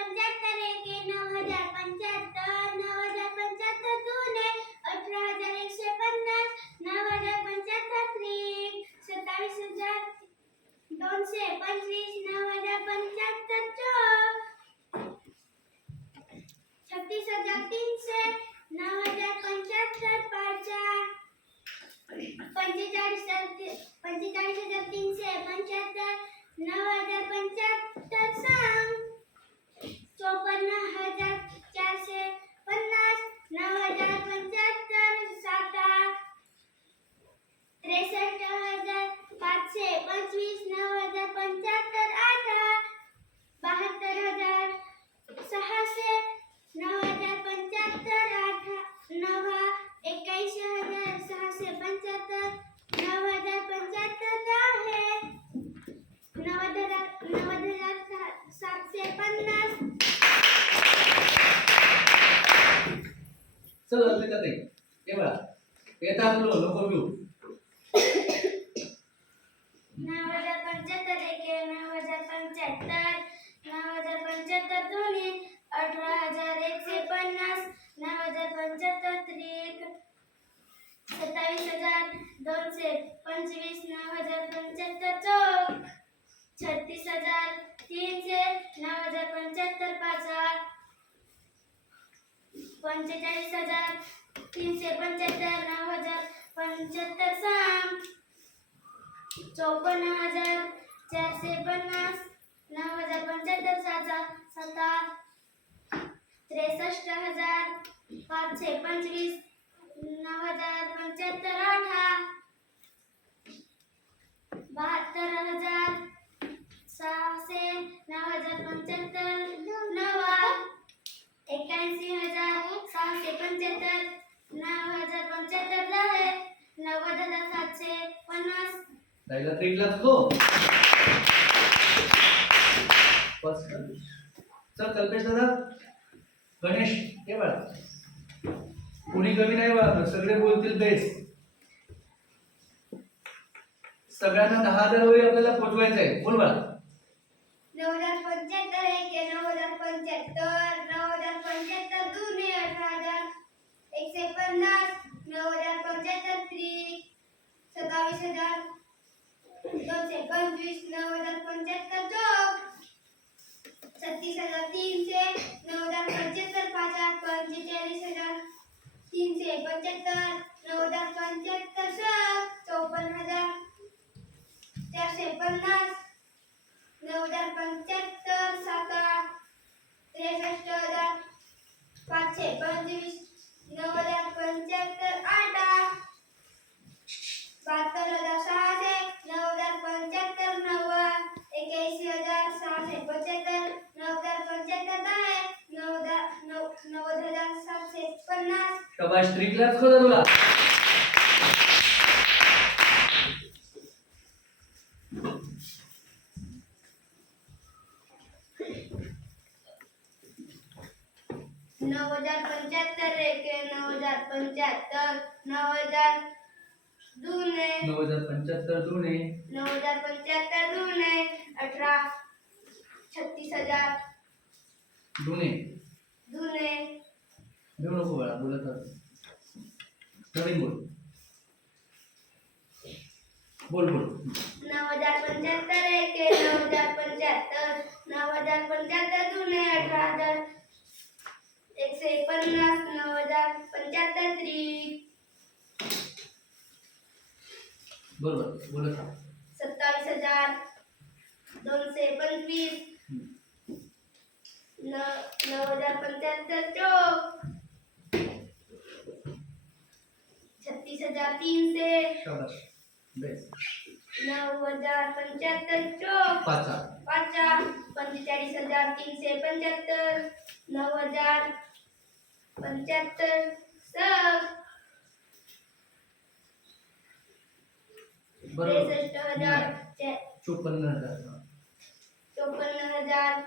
पंच्याहत्तर एक नऊ हजार पंच्याहत्तर नऊ हजार पंच्याहत्तर दोन अठरा हजार एकशे पन्नास नऊ हजार पंच्याहत्तर तीन सत्तावीस हजार दोनशे पंचवीस नऊ हजार पंच्याहत्तर चौक छत्तीस हजार तीनशे नऊ हजार पंच्याहत्तर पाच पंचेचाळीस पंचेचाळीस हजार तीनशे पंच्याहत्तर नऊ हजार पंच्याहत्तर सहा चोपन्न हजार चारशे पन्नास नऊ हजार पंच्याहत्तर सात त्रेसष्ट हजार पाचशे पंचवीस नऊ हजार पंच्याहत्तर आठ बहात्तर हजार सहाशे नऊ हजार पंच्याहत्तर आठ नऊ एक्क्याऐंशी हजार सहाशे पंच्याहत्तर नऊ हजार पंच्याहत्तर दहा नव्वद हजार नव्वद हजार सा- सातशे पन्नास चल त्याच्यात आहे. हे बघा. येतात लो नको घेऊ. नऊ हजार पंच्याहत्तर एक नऊ हजार पंच्याहत्तर नऊ हजार पंच्याहत्तर दोन्ही अठरा हजार एकशे पन्नास नऊ हजार पंच्याहत्तर त्रिक सत्तावीस हजार दोनशे पंचवीस नऊ हजार पंच्याहत्तर चौक छत्तीस हजार तीनशे नऊ हजार पंच्याहत्तर पाच पंचेचाळीस हजार तीनशे पंच्याहत्तर नऊ हजार पंच्याहत्तर सहा. चौपन्न हजार चारशे पन्नास नऊ हजार पंच्याहत्तर सात सतरा त्रेसष्ट हजार पाचशे पंचवीस नऊ हजार पंच्याहत्तर अठरा. बहात्तर हजार सहाशे नऊ हजार पंच्याहत्तर नऊ एक्याऐंशी हजार सहाशे पंच्याहत्तर नऊ हजार पंच्याहत्तर दहा नव्वद हजार सातशे पन्नास जायला ट्रीटलाच गो हो. चल कल्पेश दादा. गणेश हे बघा कुणी कमी नाही बघा सगळे बोलतील बेस सगळ्यांना दहा हजार वगैरे आपल्याला पोचवायचं आहे बोल बाळा. नऊ हजार पंच्याहत्तर एक नऊ हजार पंच्याहत्तर नऊ हजार पंच्याहत्तर दोन्ही अठरा हजार एकशे पन्नास नऊ हजार पंच्याहत्तर त्रिक सत्तावीस हजार दोनशे पंचवीस नऊ हजार पंच्याहत्तर चौक. छत्तीस हजार तीनशे नऊ हजार पंच्याहत्तर पाच हजार पंचेचाळीस हजार तीनशे पंच्याहत्तर नऊ हजार पंच्याहत्तर सात चौपन्न हजार चारशे पन्नास नऊ हजार पंच्याहत्तर सात ट्रीटलाच खोदा तुला. नऊ हजार पंच्याहत्तर एक नऊ हजार पंच्याहत्तर नऊ हजार दुने. नऊ हजार पंच्याहत्तर जुने नऊ हजार पंच्याहत्तर दुने. अठरा छत्तीस हजार. जुने दुने. देऊ नको बाळा बोलत राहा. नवीन बोल. बोल बोल. नऊ हजार पंच्याहत्तर एक नऊ हजार पंच्याहत्तर नऊ हजार पंच्याहत्तर दुने अठरा हजार. एकशे पन्नास नऊ हजार पंच्याहत्तर त्रिक बरोबर बोलत राहा. सत्तावीस हजार दोनशे पंचवीस. न नऊ हजार पंच्याहत्तर चौक छत्तीस हजार तीनशे शाबाश बेस नऊ हजार पंच्याहत्तर चौक. पाचा. पाच. पंचेचाळीस हजार तीनशे पंच्याहत्तर. नऊ हजार पंच्याहत्तर. त्रेसष्ट हजार. चोपन्न हजार. चोपन्न हजार.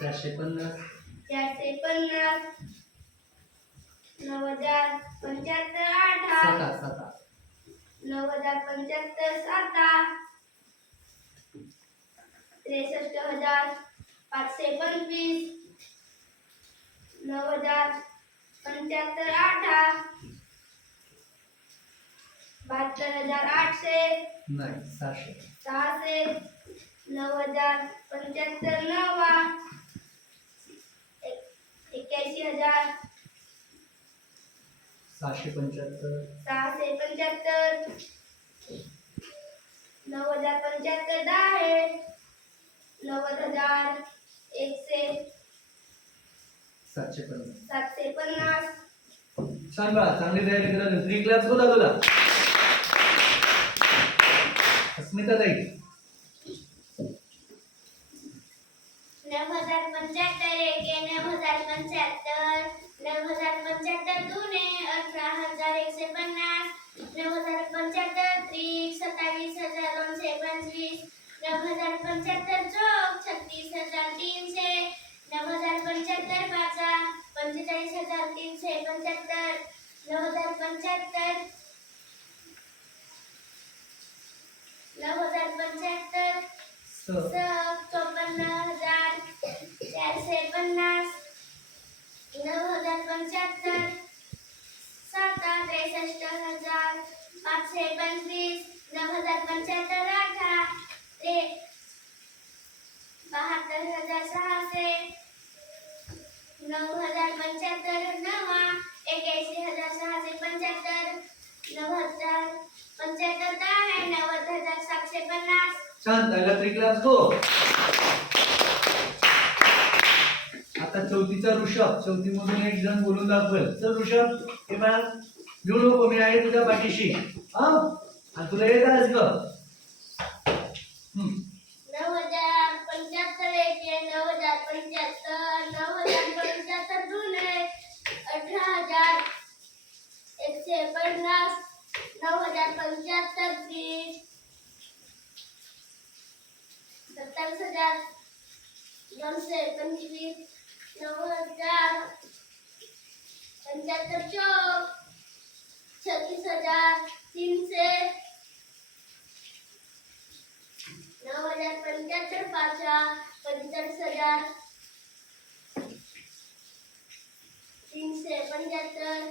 चारशे पन्नास. चारशे पन्नास. नऊ हजार पंच्याहत्तर आठ. साता साता नऊ हजार पंच्याहत्तर साता त्रेसष्ट हजार पाचशे पंचवीस. नऊ हजार पंच्याहत्तर आठा बहात्तर हजार आठशे. नाही सहाशे. सहाशे. नऊ हजार पंच्याहत्तर नवा एक्क्याऐंशी हजार. सहाशे पंच्याहत्तर. सहाशे पंच्याहत्तर. नऊ हजार पंच्याहत्तर दहा आहे. नव्वद हजार एकशे. सातशे पन्नास. सातशे पन्नास. छान बाळा चांगली तयारी करा थ्री क्लास बोला तुला. अस्मिता ताई नऊ हजार पंच्याहत्तर एके नऊ हजार पंच्याहत्तर नऊ हजार पंच्याहत्तर दुने अठरा हजार एकशे पन्नास नऊ हजार पंच्याहत्तर त्रिक सत्तावीस हजार दोनशे पंचवीस नऊ हजार पंच्याहत्तर चौक छत्तीस हजार तीनशे नऊ हजार पंच्याहत्तर पाचा पंचेचाळीस हजार तीनशे पंच्याहत्तर नऊ हजार पंच्याहत्तर नऊ हजार पंच्याहत्तर पाचशे पंचवीस नऊ हजार पंच्याहत्तर अठरा ते बहात्तर हजार सहाशे नऊ हजार पंच्याहत्तर नवा एक्याऐंशी हजार सहाशे पंच्याहत्तर नऊ हजार पंच्याहत्तर दहा नव्वद हजार सातशे पन्नास. छान त्याला थ्री क्लास गो आता चौथीचा ऋषभ चौथी मधून एक जण बोलून दाखवेल. तर ऋषभ हे मॅम येऊ नको मी आहे तुझ्या पाठीशी. हा? आणि तुला येत आहेस ग. नऊ हजार पंच्याहत्तर नऊ हजार पंच्याहत्तर नऊ हजार पंच्याहत्तर अठरा हजार एकशे पन्नास नऊ हजार पंच्याहत्तर तीस सत्तावीस हजार दोनशे पंचवीस नऊ हजार पंच्याहत्तर चौक छत्तीस हजार तीनशे नऊ हजार पंच्याहत्तर पाचशा पंचेचाळीस हजार तीनशे पंच्याहत्तर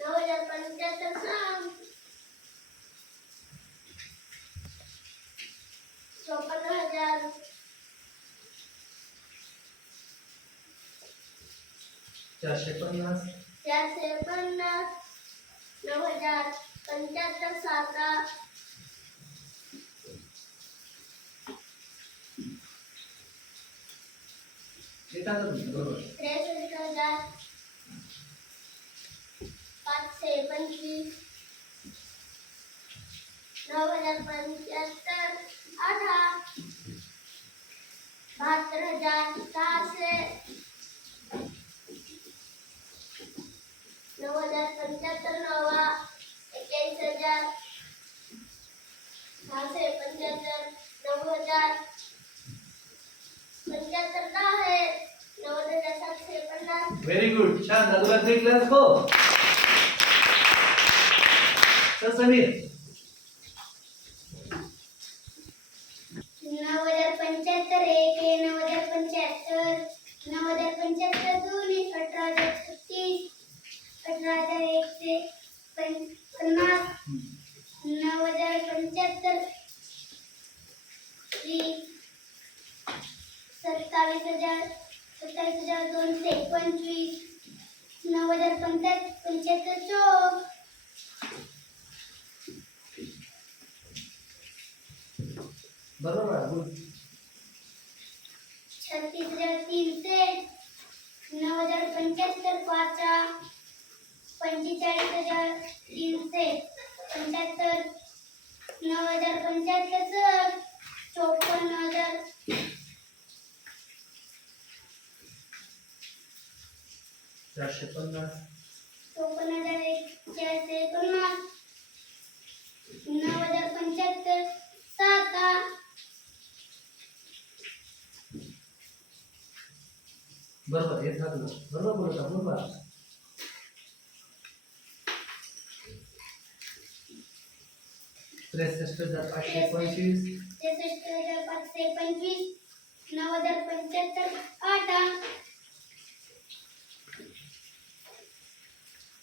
नऊ हजार पंच्याहत्तर सांग चौपन्न हजार चारशे पन्नास. चारशे पन्नास नऊ हज़ार पंच्याहत्तर बरोबर. त्रेसष्ट हज़ार पाचशे पंचवीस. नऊ हज़ार पंच्याहत्तर अठरा. बहात्तर हज़ार सहाशे. नऊ हजार पंच्याहत्तर नवा एक्क्याऐंशी हजार सहाशे पंच्याहत्तर नऊ हजार पंच्याहत्तर दहा आहे नव्वद हजार सातशे पन्नास व्हेरी गुड छान दादूला चल समीर पं- पन्नास नऊ हजार पंच्याहत्तर वीस सत्तावीस हजार सत्तावीस हजार दोनशे पंचवीस नऊ हजार पंच्याहत्तर पंच्याहत्तर चौक बरोबर आहे, good. छत्तीस हजार तीनशे नऊ हजार पंच्याहत्तर पाचा पंचेचाळीस हजार तीनशे पंच्याहत्तर नऊ हजार पंच्याहत्तर चोपन्न हजार चारशे पन्नास चोपन्न हजार चारशे पन्नास नऊ हजार पंच्याहत्तर सात बरोबर हे झालं. बरोबर बोलत बरोबर त्रेसष्ट हजार पाचशे पंचवीस. त्रेसष्ट हजार पाचशे पंचवीस. नऊ हजार पंच्याहत्तर. आठ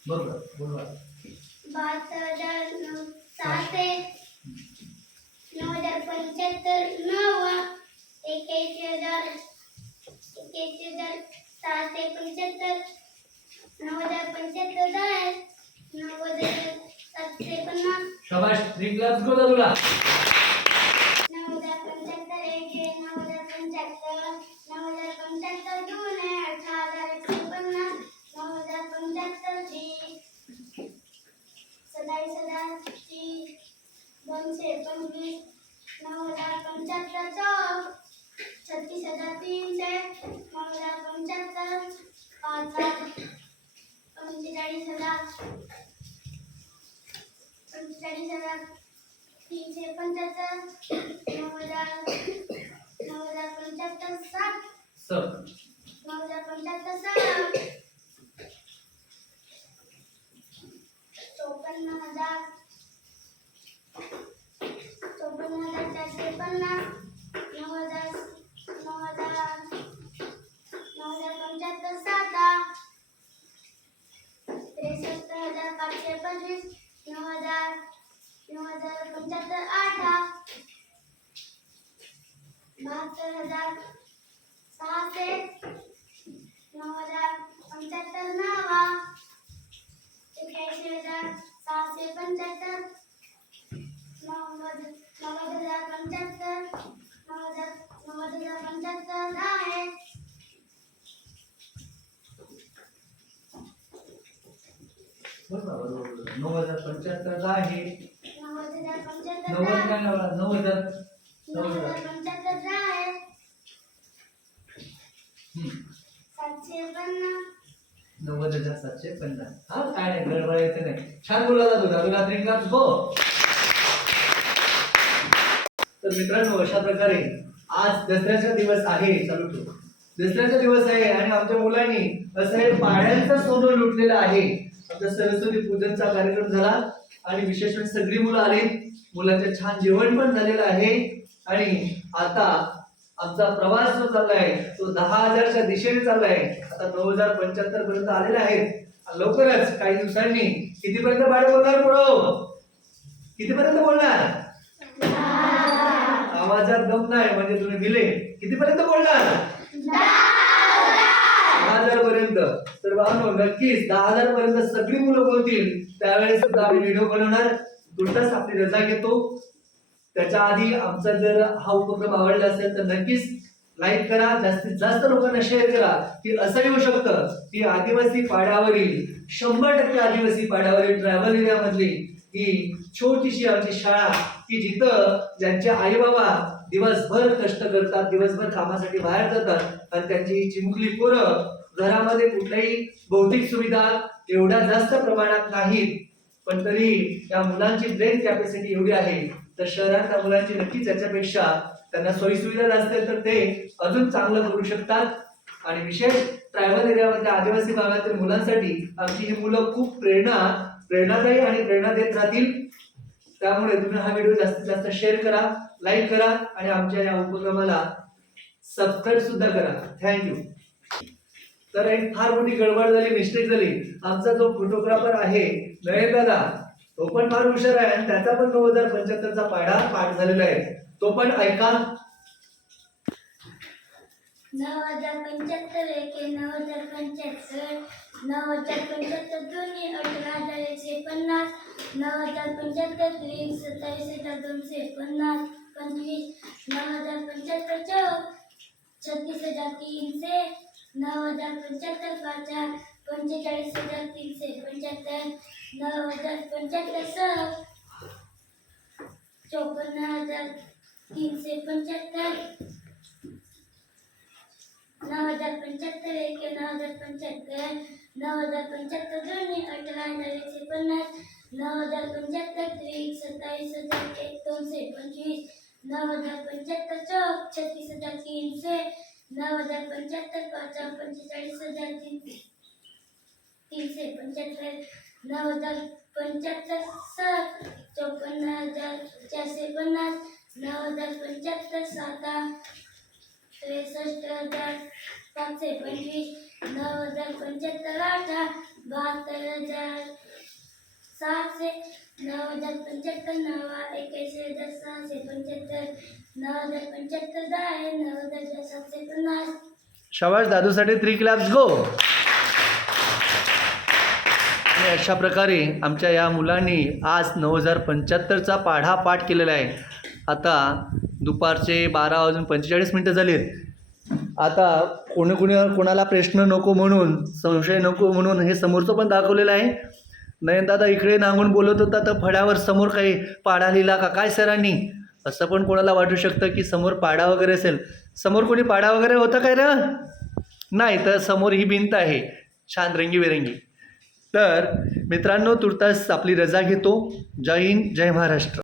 बरोबर बरोबर. बहात्तर हजार नऊ सहाशे नऊ हजार पंच्याहत्तर नऊ एक्याऐंशी हजार एक्याऐंशी हजार सहाशे पंच्याहत्तर. नऊ हजार पंच्याहत्तर दहा. नव्वद हजार शबाश थ्री क्लास तुला नऊ हजार पंच्याहत्तर एक नऊ हजार पंच्याहत्तर नऊ हजार पंच्याहत्तर दोन आहे अठरा हजार एकशे नऊ हजार पंच्याहत्तर हजार तीस दोनशे पंचवीस नऊ हजार पंच्याहत्तर चौक छत्तीस हजार तीनशे नऊ हजार पंच्याहत्तर पाच हजार पंचेचाळीस हजार पंचेचाळीस हजार तीनशे पंच्याहत्तर नऊ हजार नऊ हजार पंच्याहत्तर सात नऊ हजार पंच्याहत्तर सात चौपन्न हजार. चौपन्न हजार चारशे पन्नास. नऊ हजार नऊ हजार नऊ हजार पंच्याहत्तर सात त्रेसष्ट हजार पाचशे पंचवीस नऊ हजार हजार सहाशे नऊ हजार पंच्याहत्तर नवा एक्याऐंशी हजार सहाशे पंच्याहत्तर नव्वद नव्वद हजार पंच्याहत्तर नव्वद हजार पंच्याहत्तर आहे. नऊ हजार पंच्याहत्तर आहे. नव्वद हजार पंच्याहत्तर नव्वद नऊ हजार नऊ हजार पंच्याहत्तर दहा आहे हम्म. सातशे पन्नास नव्वद हजार सातशे पन्नास. हा काय नाही गडबडायचं नाही. छान बोलला जातो रात्री क्लास गो तर मित्रांनो अशा प्रकारे आज दसऱ्याचा दिवस आहे चालू ठेव. दसऱ्याचा दिवस आहे आणि आमच्या मुलांनी असं हे पाड्यांचं सोनं लुटलेलं आहे. आमचा सरस्वती पूजनचा कार्यक्रम झाला आणि विशेष म्हणजे सगळी मुलं आली मुलांचं छान जेवण पण झालेलं आहे. आणि आता आमचा प्रवास जो चाललाय तो दहा हजारच्या दिशेने चाललाय. आता नऊ हजार पंच्याहत्तर पर्यंत आलेले आहेत. लवकरच काही दिवसांनी कितीपर्यंत बाहेर बोलणार पुढं? कितीपर्यंत बोलणार? आवाजात दम नाही म्हणजे तुम्ही भिले. कितीपर्यंत बोलणार? दहा हजार पर्यंत. तर बाबा नक्कीच दहा हजार पर्यंत सगळी मुलं बोलतील. त्यावेळेस सुद्धा आम्ही व्हिडिओ बनवणार. तुर्तास आपली रजा घेतो. त्याच्या आधी आमचा जर हा उपक्रम आवडला असेल तर नक्कीच लाईक करा. जास्तीत जास्त लोकांना शेअर करा की असं येऊ शकतं की आदिवासी पाड्यावरील शंभर टक्के आदिवासी पाड्यावरील ट्रॅव्हल एरियामधली ही छोटीशी आमची शाळा की जिथं ज्यांचे आई बाबा दिवसभर कष्ट करतात दिवसभर कामासाठी बाहेर जातात आणि त्यांची ही चिमुकली पोरं घरामध्ये कुठल्याही भौतिक सुविधा एवढ्या जास्त प्रमाणात नाहीत पण तरी त्या मुलांची ब्रेन कॅपॅसिटी एवढी आहे तर शहरातल्या मुलांची नक्कीच याच्यापेक्षा त्यांना सोयीसुविधा असतील तर ते अजून चांगलं करू शकतात. आणि विशेष ट्रायबल एरियामध्ये आदिवासी भागातील मुलांसाठी आमची ही मुलं खूप प्रेरणा प्रेरणादायी आणि प्रेरणा देत राहतील. त्यामुळे तुम्ही हा व्हिडिओ जास्तीत जास्त शेअर करा लाईक करा आणि आमच्या या उपक्रमाला सबस्क्राईब सुद्धा करा. थँक्यू तर एक फार मोठी गडबड झाली मिस्टेक झाली. आमचा जो फोटोग्राफर आहे नयन दादा तो पण फार हुशार आहे आणि त्याचा पण नऊ हजार पंच्याहत्तरचा पाढा पाठ झालेला आहे. तो पण ऐका. नऊ हजार पंच्याहत्तर एक नऊ हजार पंच्याहत्तर नऊ हजार पंच्याहत्तर दोन्ही अठरा हजार एकशे पन्नास नऊ हजार पंच्याहत्तर तीन सत्तावीस हजार दोनशे पन्नास पंचवीस नऊ हजार पंच्याहत्तर चौ छत्तीस हजार तीनशे नऊ हजार पंच्याहत्तर पाच पंचेचाळीस हजार तीनशे पंच्याहत्तर नऊ हजार पंच्याहत्तर सह चौपन्न हजार तीनशे पंच्याहत्तर नऊ हजार पंच्याहत्तर एक नऊ हजार पंच्याहत्तर नऊ हजार पंच्याहत्तर दोन अठरा हजार एकशे पन्नास नऊ हजार पंच्याहत्तर त्रीस सत्तावीस हजार एक दोनशे पंचवीस नऊ हजार पंच्याहत्तर चौक छत्तीस हजार तीनशे नऊ हजार पंच्याहत्तर पाच पंचेचाळीस हजार तीन तीनशे पंच्याहत्तर नऊ हजार पंच्याहत्तर सात चौपन्न हजार चारशे पन्नास नऊ हजार पंच्याहत्तर सात त्रेसष्ट हजार पाचशे पंचवीस नऊ हजार पंच्याहत्तर आठ बहात्तर हजार सहाशे नऊ हजार पंच्याहत्तर नऊ एक्याऐंशी हजार सहाशे पंच्याहत्तर नऊ हजार पंच्याहत्तर दहा आहे नऊ हजार सातशे पन्नास. शाबाश दादूसाठी थ्री क्लॅप्स गो आणि अशा प्रकारे आमच्या या मुलांनी आज नऊ हजार पंच्याहत्तरचा पाढा पाठ केलेला आहे. आता दुपारचे बारा वाजून पंचेचाळीस मिनटं झालीत. आता कोणी कोणी कोणाला प्रश्न नको म्हणून संशय नको म्हणून हे समोरचं पण दाखवलेलं आहे. नयनदादा इकडे नांगून बोलत होता तर फळ्यावर समोर काही पाढा लिहिला का? काय सरांनी? असं पण कोणाला वाटू शकतं की समोर पाढा वगैरे असेल. समोर कोणी पाढा वगैरे होतं काय रे? नाही तर समोर ही भिंत आहे. छान रंगीबेरंगी. तर मित्रांनो तुर्तास आपली रजा घेतो. जय हिंद जय महाराष्ट्र.